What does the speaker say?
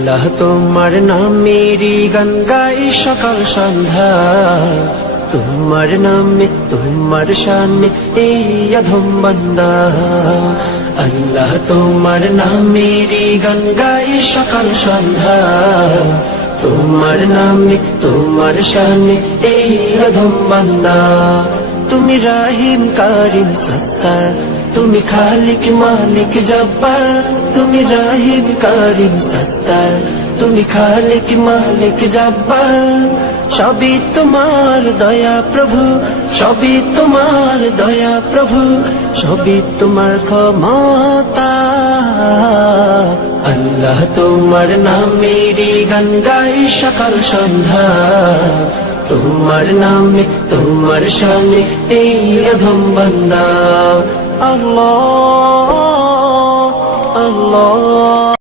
আল্লাহ তোমার নামেরই গান গাই সকাল সন্ধ্যা, তোমার নামে তোমার শানে এই অধম বান্দা। আল্লাহ তোমার নামেরই গান গাই সকাল সন্ধ্যা, তোমার নামে তোমার শানে এই অধম বান্দা। তুমি রাহিম কারিম সত্তার, তুমি খালিক মালিক জব্বার। তুমি রাহিম কারিম সত্তার, তুমি খালিক মালিক জব্বার। সবই তোমার দয়া প্রভু, সবই তোমার দয়া প্রভু, সবই তোমার ক্ষমতা। আল্লাহ তোমার নামেরই গান গাই সকাল সন্ধ্যা, তোমার নামে তোমার শানে এই অধম বান্দা। আল্লাহ আল্লাহ।